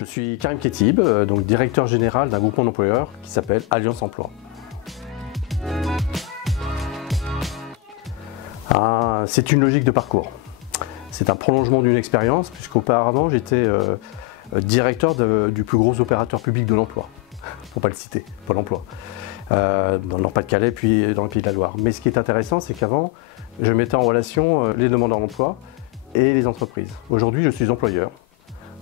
Je suis Karim Khetib, donc directeur général d'un groupement d'employeurs qui s'appelle Alliance Emploi. C'est une logique de parcours. C'est un prolongement d'une expérience, puisqu'auparavant j'étais directeur du plus gros opérateur public de l'emploi, pour ne pas le citer, Pôle emploi, dans le Nord-Pas-de-Calais puis dans le Pays de la Loire. Mais ce qui est intéressant, c'est qu'avant, je mettais en relation les demandeurs d'emploi et les entreprises. Aujourd'hui, je suis employeur,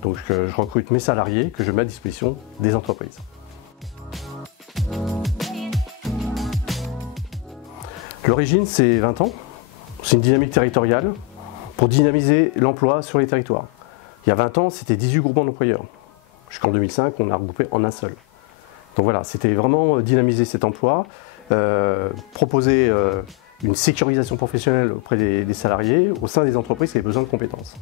donc je recrute mes salariés que je mets à disposition des entreprises. L'origine, c'est 20 ans. C'est une dynamique territoriale pour dynamiser l'emploi sur les territoires. Il y a 20 ans, c'était 18 groupements d'employeurs. Jusqu'en 2005, on a regroupé en un seul. Donc voilà, c'était vraiment dynamiser cet emploi, proposer une sécurisation professionnelle auprès des salariés au sein des entreprises qui avaient besoin de compétences.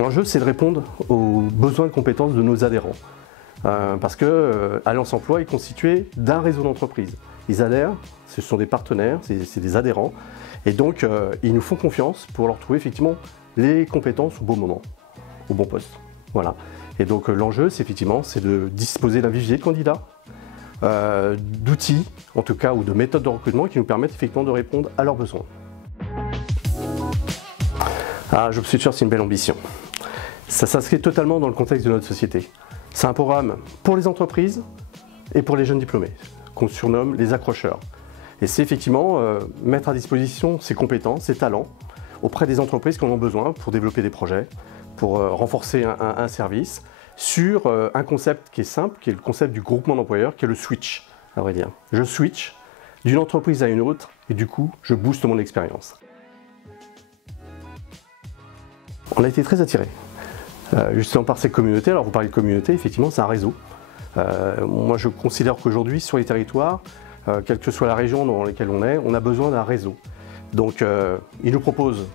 L'enjeu, c'est de répondre aux besoins de compétences de nos adhérents. Parce que Alliance Emploi est constitué d'un réseau d'entreprises. Ils adhèrent, ce sont des partenaires, c'est des adhérents, et donc ils nous font confiance pour leur trouver effectivement les compétences au bon moment, au bon poste. Voilà. Et donc l'enjeu, c'est de disposer d'un vivier de candidats, d'outils, en tout cas, ou de méthodes de recrutement qui nous permettent effectivement de répondre à leurs besoins. Job Future, c'est une belle ambition. Ça s'inscrit totalement dans le contexte de notre société. C'est un programme pour les entreprises et pour les jeunes diplômés, qu'on surnomme les accrocheurs. Et c'est effectivement mettre à disposition ces compétences, ces talents, auprès des entreprises qui en ont besoin pour développer des projets, pour renforcer un service, sur un concept qui est simple, qui est le concept du groupement d'employeurs, qui est le switch, à vrai dire. Je switch d'une entreprise à une autre, et du coup, je booste mon expérience. On a été très attirés, justement par ces communautés. Alors vous parlez de communauté, effectivement c'est un réseau. Moi je considère qu'aujourd'hui sur les territoires, quelle que soit la région dans laquelle on est, on a besoin d'un réseau. Donc ils nous proposent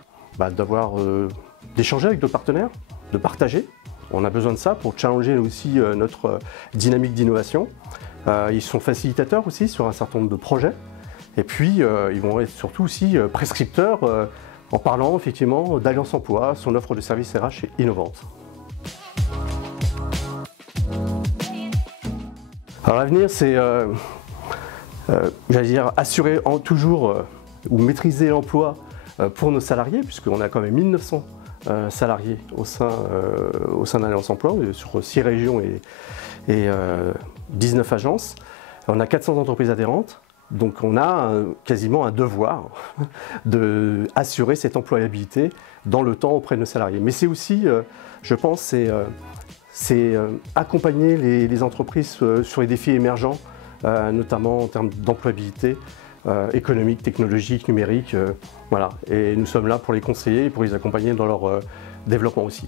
d'échanger avec d'autres partenaires, de partager. On a besoin de ça pour challenger aussi notre dynamique d'innovation. Ils sont facilitateurs aussi sur un certain nombre de projets. Et puis ils vont être surtout aussi prescripteurs en parlant effectivement d'Alliance Emploi, son offre de services RH est innovante. Alors l'avenir, c'est assurer toujours ou maîtriser l'emploi pour nos salariés, puisqu'on a quand même 1900 salariés au sein d'Alliance Emploi, sur 6 régions et 19 agences. On a 400 entreprises adhérentes. Donc on a quasiment un devoir d'assurer cette employabilité dans le temps auprès de nos salariés. Mais c'est aussi, je pense, c'est accompagner les entreprises sur les défis émergents, notamment en termes d'employabilité économique, technologique, numérique. Voilà. Et nous sommes là pour les conseiller et pour les accompagner dans leur développement aussi.